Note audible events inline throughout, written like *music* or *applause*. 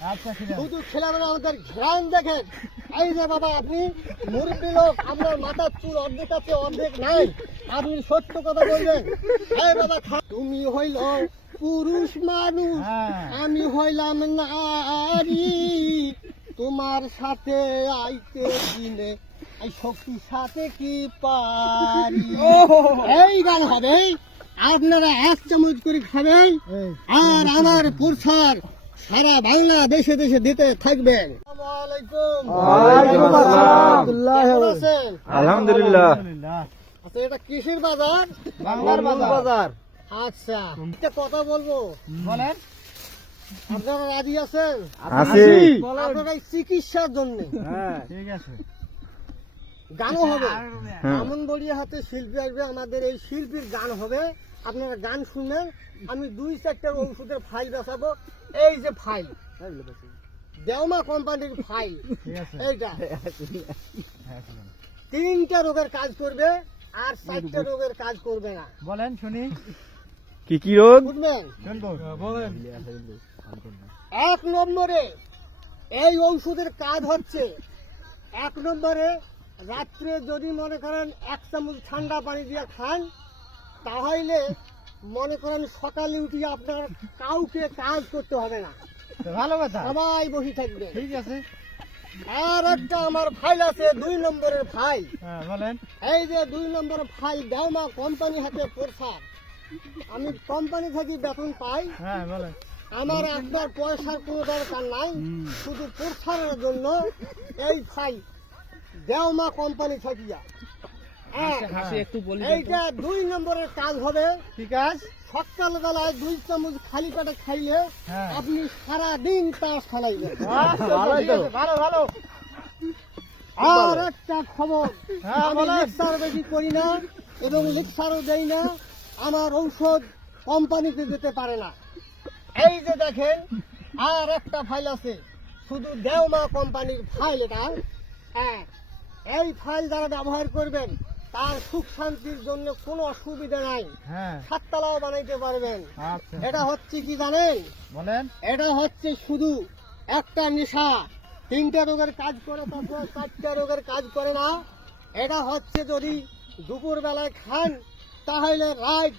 শুধু আমাদের ঘ্রাণ দেখেন। এই যে বাবা আপনি মুরব্বী লোক আপনার মাথার চুল অর্ধেক আছে অর্ধেক নাই। আপনি সত্য কথা বলবেন? এই বাবা তুমি হইল পুরুষ মানুষ হ্যাঁ। আমি হইলাম নারী। তোমার সাথে আইতে দিনে এই শক্তির সাথে কি পারি? এই গান হবে। আপনারা এক চামচ করে খাবেন। আর আমার পুরসার সারা বাংলাদেশে দেশে দিতে থাকবেন? আলহামদুলিল্লাহ। আচ্ছা এটা কিসের বাজার? বাংলার বাজার। আচ্ছা। একটা কথা বলব। বলেন। আপনারা রাজি আছেন? আছি। আপনারা চিকিৎসার জন্য। হ্যাঁ। ঠিক আছে। গানও হবে। হ্যাঁ। আমনবড়িয়া হাতে শিল্পী আসবে। আমাদের এই শিল্পীর গান হবে। আপনারা গান শুনবেন আমি দুই চারটা ঔষধের ফাইল বেচাবো এই যে ফাইল দেওমা কোম্পানির ফাইল ঠিক এইটা। হ্যাঁ তিনটা রোগের কাজ করবে আর চারটা রোগের কাজ করবে না। বলেন শুনি। কি কি রোগ? বলেন। এক নম্বরে এই ঔষধের কাজ হচ্ছে এক নম্বরে রাত্রে যদি মনে করেন এক চামচ ঠান্ডা পানি দিয়ে খান তাহলে মনে করেন সকালে উঠে আপনার কাউকে কাজ করতে হবে না। ভালো কথা। সবাই বসে থাকবে। ঠিক আছে। আর একটা আমার ফাইল আছে দুই নম্বরের ফাইল হ্যাঁ বলেন। এই যে দুই নম্বর ফাইল দেওমা কোম্পানি হাতে প্রসার। আমি কোম্পানি থেকে বেতন পাই। হ্যাঁ বলেন। আমার একবার পয়সার কোনো দরকার নাই। শুধু প্রসারের জন্য এই ফাইল দেওমা কোম্পানি থাকিয়া হ্যাঁ, হাসি একটু বলি এইটা দুই নম্বরের কাজ হবে। ঠিক আছে সকাল বেলায় দুই চামচ খালি পেটে খাইলে হ্যাঁ। আপনি সারা দিন তাস খেলাইবেন। ভালো ভালো। আর একটা খবর। হ্যাঁ, আমি। বেশি করি না এবং লেকচারও দেই না। আমার ঔষধ কোম্পানিতে যেতে পারে না। এই যে দেখেন আর একটা ফাইল আছে। শুধু দেওমা কোম্পানির ফাইল এটা। হ্যাঁ এই ফাইল যারা ব্যবহার করবেন তার সুখ শান্তির জন্য কোনো অসুবিধা নাই। হ্যাঁ। সাততলাও বানাইতে পারবেন। আচ্ছা। এটা হচ্ছে কি জানেন? বলেন। এটা হচ্ছে শুধু একটা নেশা। তিনটা রোগের কাজ করে তারপর চারটা রোগের কাজ করে না। এটা হচ্ছে যদি দুপুর বেলায় খান তাহলে রাত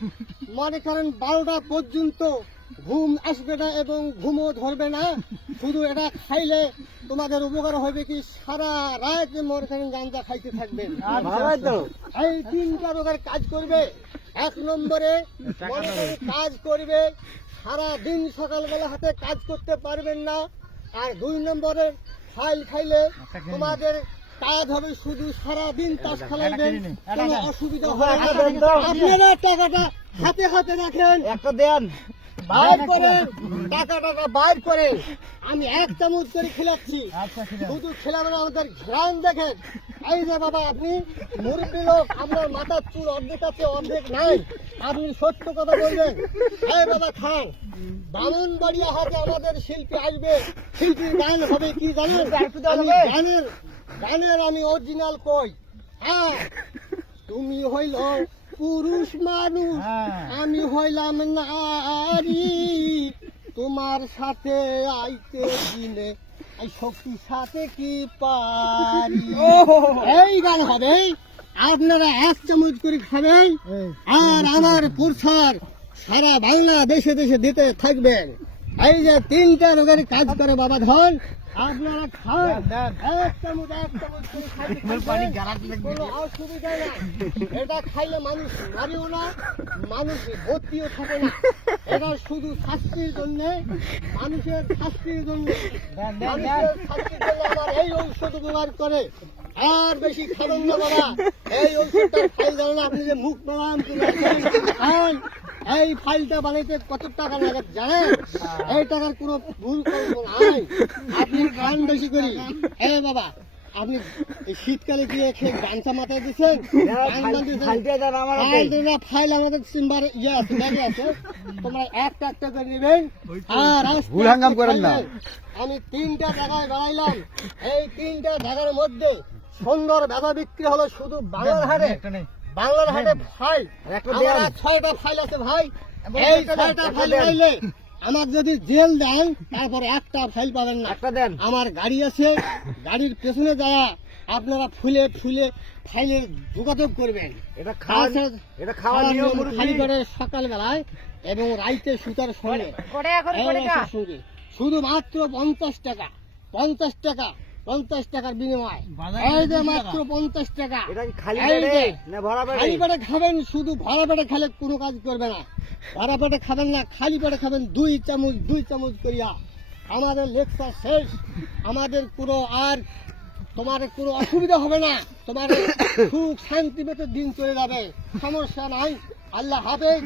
মনে করেন বারোটা পর্যন্ত ঘুম আসবে না এবং ঘুমও ধরবে না। শুধু এটা খাইলে তোমাদের উপকার হবে কি? সারা রাত মনে করেন গাঞ্জা খাইতে থাকবেন। এই তিনটা রোগের কাজ করবে এক নম্বরে কাজ করবে সারা দিন সকালবেলা হাতে কাজ করতে পারবেন না। আর দুই নম্বরে ফাইল খাইলে তোমাদের কাজ হবে শুধু সারা দিন তাস খেলাইবেন কিনে অসুবিধা হবে না। আপনারা টাকাটা হাতে হাতে রাখেন। একটা দেন। বাইর বাইর করে। আমি এক চামচ করে খেলাচ্ছি। আচ্ছা শুধু খেলাবেন আমাদের ঘ্রাণ দেখেন। এই যে বাবা আপনি মুরব্বী লোক আপনার মাথার চুল অর্ধেক আছে অর্ধেক নাই। আপনি সত্য কথা বলবেন। এই বাবা খান। বামন বাড়িয়া হাতে আমাদের শিল্পী আসবে। শিল্পীর গান হবে কি জানেন? গানের গানের আমি অরিজিনাল কই। হ্যাঁ তুমি হইল পুরুষ মানুষ হ্যাঁ। আমি হইলাম নারী। তোমার সাথে আইতে দিনে এই শক্তির সাথে কি পারি? এই গান হবে আপনারা এক চামচ করে খাবেন আর আমার পুরসার সারা বাংলাদেশে দেশে দিতে থাকবেন এই যে তিনটা রোগের কাজ করে বাবা ধন আপনারা খান এক চামচ এক চামচ করে কোনো অসুবিধা নাই। এটা খাইলে মানুষ মারিও না মানুষ ভর্তিও থাকে না। এটা শুধু শাস্তির জন্য মানুষের শাস্তির জন্য। দেন, দেন, মানুষের শাস্তির জন্য আমার এই ঔষধ ব্যবহার করে। আর বেশি খাবেন না বাবা। এই ঔষধটার ফাইল জানেন আপনি যে মুখ প্রমাণ খান *laughs* এই ফাইলটা বানাইতে কত টাকা লাগে জানেন? এই টাকার কোনো ভুল করব নাই। আপনি গান বেশি করি। বাবা আপনি শীতকালে গিয়ে খেয়ে গামছা মাথায় দিচ্ছেন ফাইল দিন না, ফাইল আমাদের চেম্বারে ইয়ে আছে ব্যাগে আছে। তোমরা একটা একটা করে নেবেন। আর ভুল হাঙ্গাম করেন না। আমি তিনটা জায়গায় বেড়াইলাম এই তিনটা জায়গার মধ্যে সুন্দর বেচা বিক্রি হলো শুধু বাংলার হাটে। একটা নেই। বাংলার হাটে ফাইল। একটা আমার ছয়টা ফাইল আছে ভাই। এই ছয়টা ফাইল। পাইলে আমার যদি জেল দেন তারপরে একটা ফাইল পাবেন না। একটা দেন আমার গাড়ি আছে গাড়ির পেছনে যাওয়া আপনারা ফুলে ফুলে ফাইলে যোগাযোগ করবেন। এটা খাওয়া এটা খাওয়ার খাওয়ার নিয়ম খালি। করে সকালবেলায় এবং রাইতে সুতার সঙ্গে। শুধুমাত্র পঞ্চাশ টাকা পঞ্চাশ টাকা। পঞ্চাশ টাকার বিনিময়। এই যে মাত্র পঞ্চাশ টাকা। খালি পেটে খাবেন শুধু ভরা পেটে খেলে কোনো কাজ করবে না। ভরা পেটে খাবেন না খালি পেটে খাবেন দুই চামচ দুই চামচ করিয়া। আমাদের লেকচার শেষ। আমাদের কোনো আর তোমার কোনো অসুবিধা হবে না। তোমার সুখ শান্তি পেতে দিন চলে যাবে। সমস্যা নাই। আল্লাহ হাফেজ।